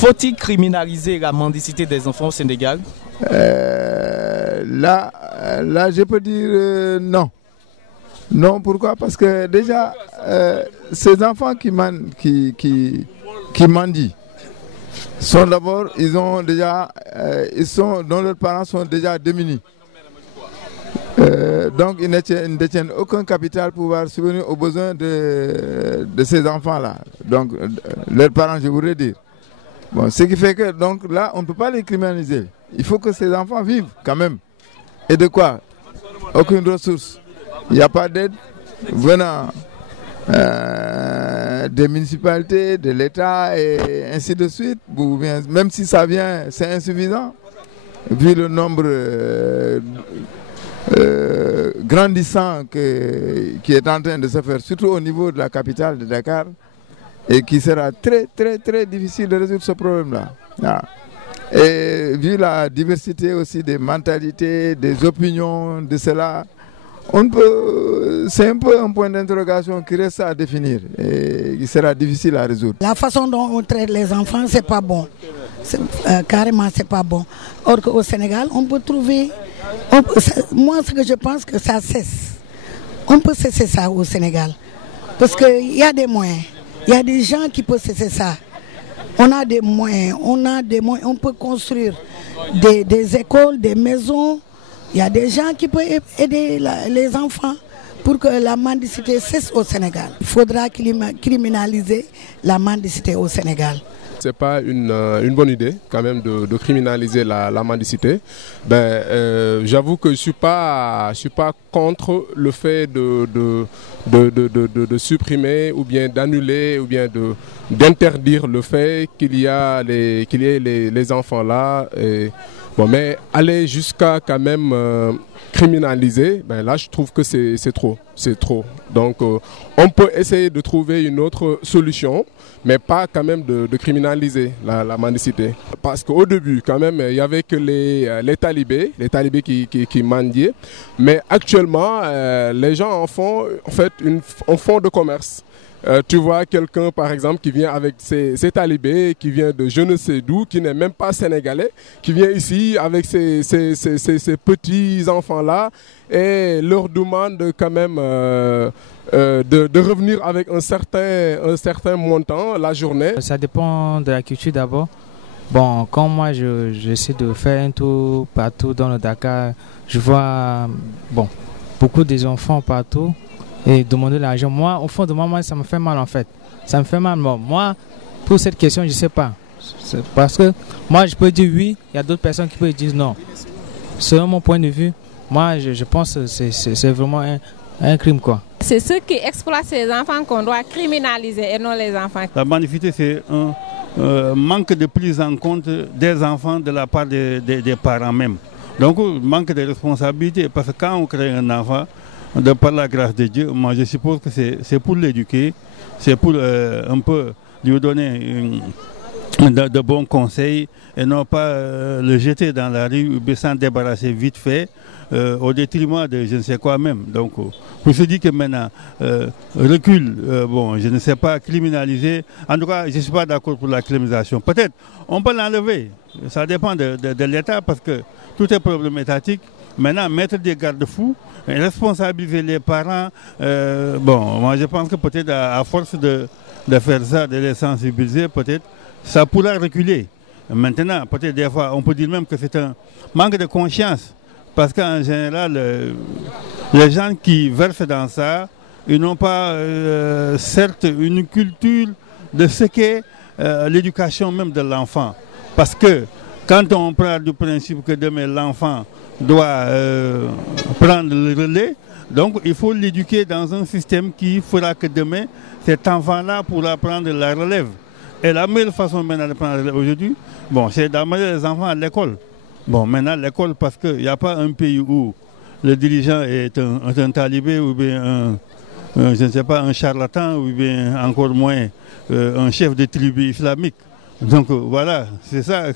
Faut-il criminaliser la mendicité des enfants au Sénégal? Là, je peux dire non. Non, pourquoi? Parce que déjà, ces enfants qui mendient sont d'abord, dont leurs parents sont déjà démunis. Donc ils ne détiennent aucun capital pour pouvoir subvenir aux besoins de ces enfants-là. Donc leurs parents, je voudrais dire. Bon, ce qui fait que donc là, on ne peut pas les criminaliser. Il faut que ces enfants vivent quand même. Et de quoi? Aucune ressource. Il n'y a pas d'aide venant des municipalités, de l'État et ainsi de suite. Même si ça vient, c'est insuffisant. Vu le nombre grandissant qui est en train de se faire, surtout au niveau de la capitale de Dakar, et qui sera très très très difficile de résoudre ce problème-là. Voilà. Et vu la diversité aussi des mentalités, des opinions, de cela, c'est un peu un point d'interrogation qui reste à définir et qui sera difficile à résoudre. La façon dont on traite les enfants, c'est pas bon. Carrément, c'est pas bon. Or qu'au Sénégal, on peut trouver... moi, ce que je pense que ça cesse. On peut cesser ça au Sénégal. Parce qu'il y a des moyens. Il y a des gens qui peuvent cesser ça. On a des moyens. On peut construire des écoles, des maisons. Il y a des gens qui peuvent aider les enfants pour que la mendicité cesse au Sénégal. Il faudra criminaliser la mendicité au Sénégal. Ce n'est pas une bonne idée quand même de criminaliser la mendicité. J'avoue que je suis pas contre le fait de supprimer ou bien d'annuler ou bien d'interdire le fait qu'il y ait les enfants là. Mais aller jusqu'à quand même criminaliser, là je trouve que c'est trop. Donc on peut essayer de trouver une autre solution, mais pas quand même de criminaliser la mendicité. Parce qu'au début quand même il n'y avait que les talibés qui mendiaient, mais actuellement les gens en font en fait un fonds de commerce. Tu vois quelqu'un par exemple qui vient avec ses talibés, qui vient de je ne sais d'où, qui n'est même pas sénégalais, qui vient ici avec ses petits enfants là et leur demande quand même de revenir avec un certain montant la journée. Ça dépend de la culture d'abord. Bon, quand moi j'essaie de faire un tour partout dans le Dakar, je vois beaucoup des enfants partout. Et demander l'argent. Moi, au fond de moi, ça me fait mal en fait. Ça me fait mal. Moi, pour cette question, je ne sais pas. Parce que moi, je peux dire oui, il y a d'autres personnes qui peuvent dire non. Selon mon point de vue, moi, je pense que c'est vraiment un crime, quoi. C'est ceux qui exploitent ces enfants qu'on doit criminaliser et non les enfants. La mendicité, c'est un manque de prise en compte des enfants de la part des parents même. Donc, manque de responsabilité. Parce que quand on crée un enfant, de par la grâce de Dieu, moi je suppose que c'est pour l'éduquer, c'est pour un peu lui donner de bons conseils et non pas le jeter dans la rue ou s'en débarrasser vite fait au détriment de je ne sais quoi même. Donc pour se dire que maintenant recul, je ne sais pas, criminaliser, en tout cas je ne suis pas d'accord pour la criminalisation. Peut-être on peut l'enlever, ça dépend de l'État parce que tout est problème étatique. Maintenant mettre des garde-fous, responsabiliser les parents, moi je pense que peut-être à force de faire ça, de les sensibiliser, peut-être ça pourra reculer. Maintenant, peut-être des fois, on peut dire même que c'est un manque de conscience. Parce qu'en général, les gens qui versent dans ça, ils n'ont pas certes une culture de ce qu'est l'éducation même de l'enfant. Parce que quand on parle du principe que demain l'enfant doit prendre le relais, donc il faut l'éduquer dans un système qui fera que demain, cet enfant-là pourra prendre la relève. Et la meilleure façon maintenant de prendre la relève aujourd'hui, c'est d'amener les enfants à l'école. Maintenant l'école, parce qu'il n'y a pas un pays où le dirigeant est un talibé ou bien je ne sais pas, un charlatan ou bien encore moins un chef de tribu islamique. Donc voilà, c'est ça.